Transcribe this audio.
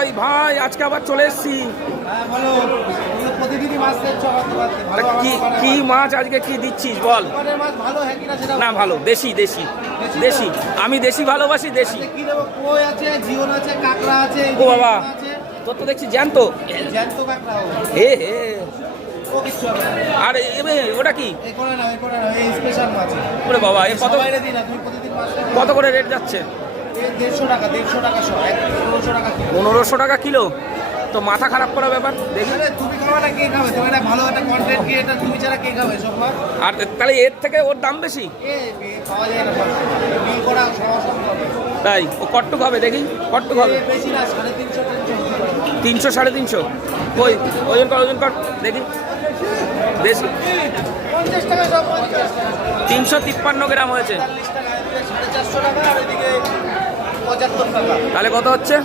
ভাই ভাই আজকে আবার চলে এসেছি। কি কি মাছ আজকে কি দিচ্ছিস বল? না ভালো, দেশি দেশি দেশি, আমি দেশি ভালোবাসি, দেশি। ও বাবা, তোর তো দেখছি জ্যান্ত। হে হে, আর ওটা কি? ওরে বাবা, এ কত কত করে রেট যাচ্ছে? 1500 টাকা কিলো। তো মাথা খারাপ করা ব্যাপার দেখি। আর তাহলে এর থেকে ওর দাম বেশি? তাই? ও কটটুক হবে দেখি, কটটুক হবে? 300 350। ওই ওজন কর, ওজন কর দেখি। বেশি 353 গ্রাম হয়েছে। তাহলে কত হচ্ছে?